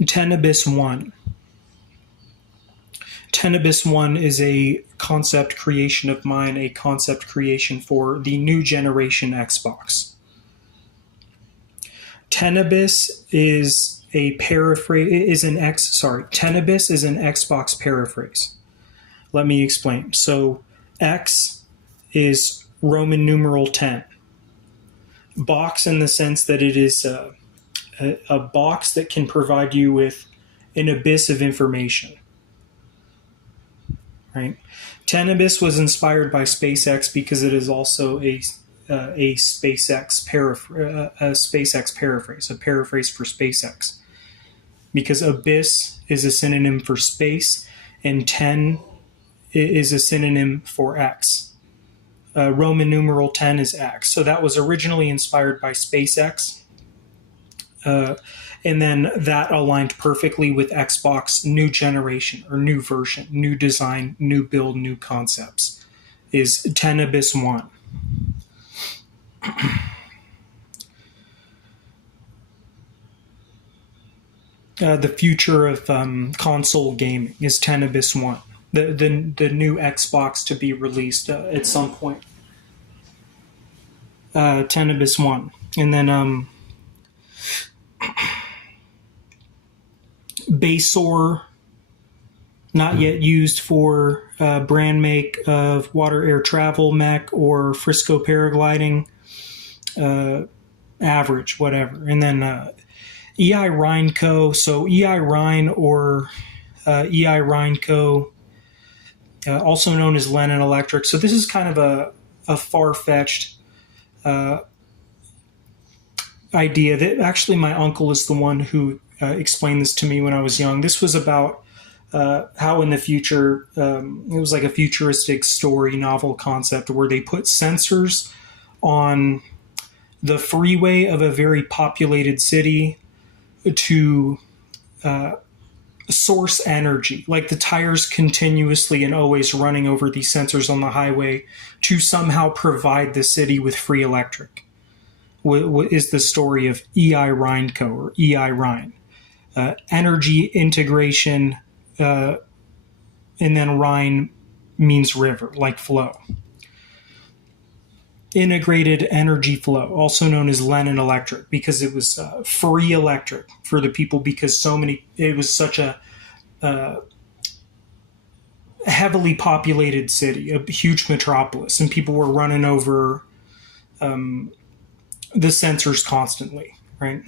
Tenabyss 1. Tenabyss 1 is a concept creation of mine, a concept creation for the new generation Xbox. Tenabyss is a paraphrase, Tenabyss is an Xbox paraphrase. Let me explain. So X is Roman numeral 10. Box in the sense that it is a box that can provide you with an abyss of information. Right? Tenabyss was inspired by SpaceX because it is also a SpaceX paraphrase, a paraphrase for SpaceX. Because abyss is a synonym for space, and 10 is a synonym for X. Roman numeral 10 is X. So that was originally inspired by SpaceX. And then that aligned perfectly with Xbox new generation or new version, new design, new build, new concepts, is Tenabyss 1. The future of console gaming is Tenabyss 1. The new Xbox to be released at some point. Tenabyss 1. And then Baysoar, not yet used for brand make of water air travel mech or Frisco paragliding, average, whatever. And then EI Rheinco, so EI Rhine or EI Rheinco, also known as Lennon Electric. So this is kind of a far-fetched idea that actually my uncle is the one who explained this to me when I was young. This was about how in the future, it was like a futuristic story novel concept where they put sensors on the freeway of a very populated city to source energy, like the tires continuously and always running over these sensors on the highway to somehow provide the city with free electric. What is the story of EI Rheinco or EI Rhine? Energy integration, and then Rhine means river, like flow. Integrated energy flow, also known as Lennon Electric, because it was free electric for the people, because it was such a heavily populated city, a huge metropolis, and people were running over the sensors constantly, right?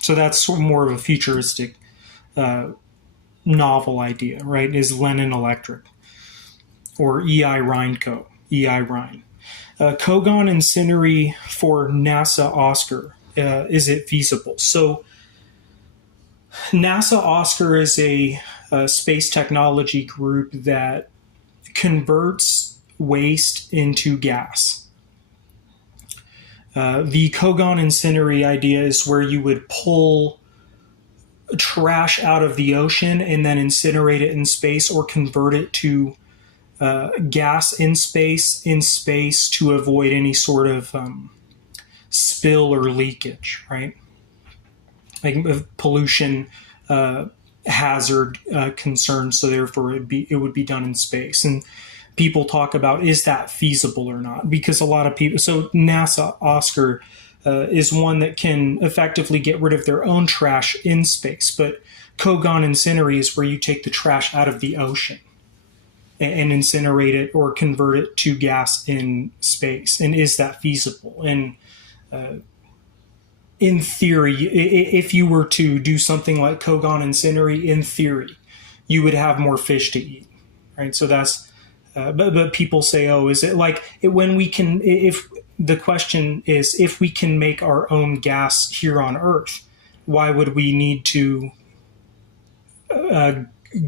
So that's sort of more of a futuristic novel idea, right? Is Lennon Electric or EI Rheinco, EI Rhine. Kogon Incinerii for NASA Oscar. Is it feasible? So NASA Oscar is a space technology group that converts waste into gas. The Kogon Incinerii idea is where you would pull trash out of the ocean and then incinerate it in space or convert it to gas in space to avoid any sort of spill or leakage, right? Like pollution hazard concerns, so therefore it would be done in space. And people talk about, is that feasible or not? Because a lot of people, so NASA Oscar is one that can effectively get rid of their own trash in space, but Kogon Incinerii is where you take the trash out of the ocean and incinerate it or convert it to gas in space. And is that feasible? And in theory, if you were to do something like Kogon Incinerii, in theory, you would have more fish to eat, right? So that's, but people say, oh, is it like when we can, if the question is, if we can make our own gas here on Earth, why would we need to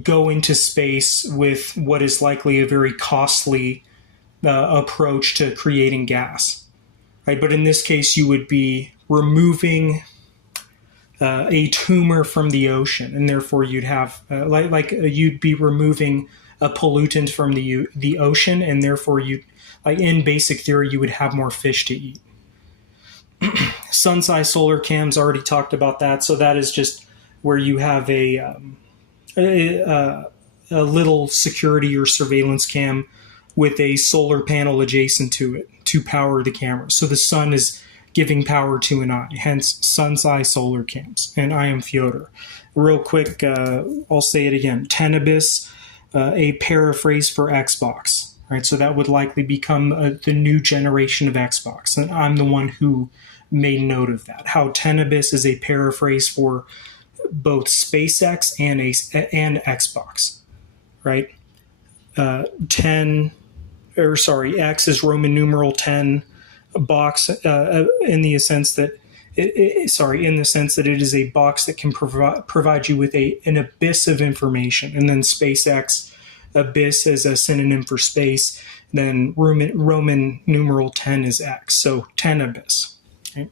go into space with what is likely a very costly approach to creating gas, right? But in this case, you would be removing a tumor from the ocean, and therefore you'd have you'd be removing a pollutant from the ocean, and therefore in basic theory, you would have more fish to eat. Sunseye Solarcams already talked about that, so that is just where you have a, a little security or surveillance cam with a solar panel adjacent to it to power the camera. So the sun is giving power to an eye, hence Sunseye Solarcams. And I am Feodor. Real quick, I'll say it again. Tenabyss, a paraphrase for Xbox. Right, so that would likely become the new generation of Xbox. And I'm the one who made note of that. How Tenabyss is a paraphrase for both SpaceX and Xbox. Right, 10, or sorry, X is Roman numeral 10. Box in the sense that in the sense that it is a box that can provide you with an abyss of information, and then SpaceX, abyss as a synonym for space, then Roman numeral 10 is X, so Tenabyss. Okay.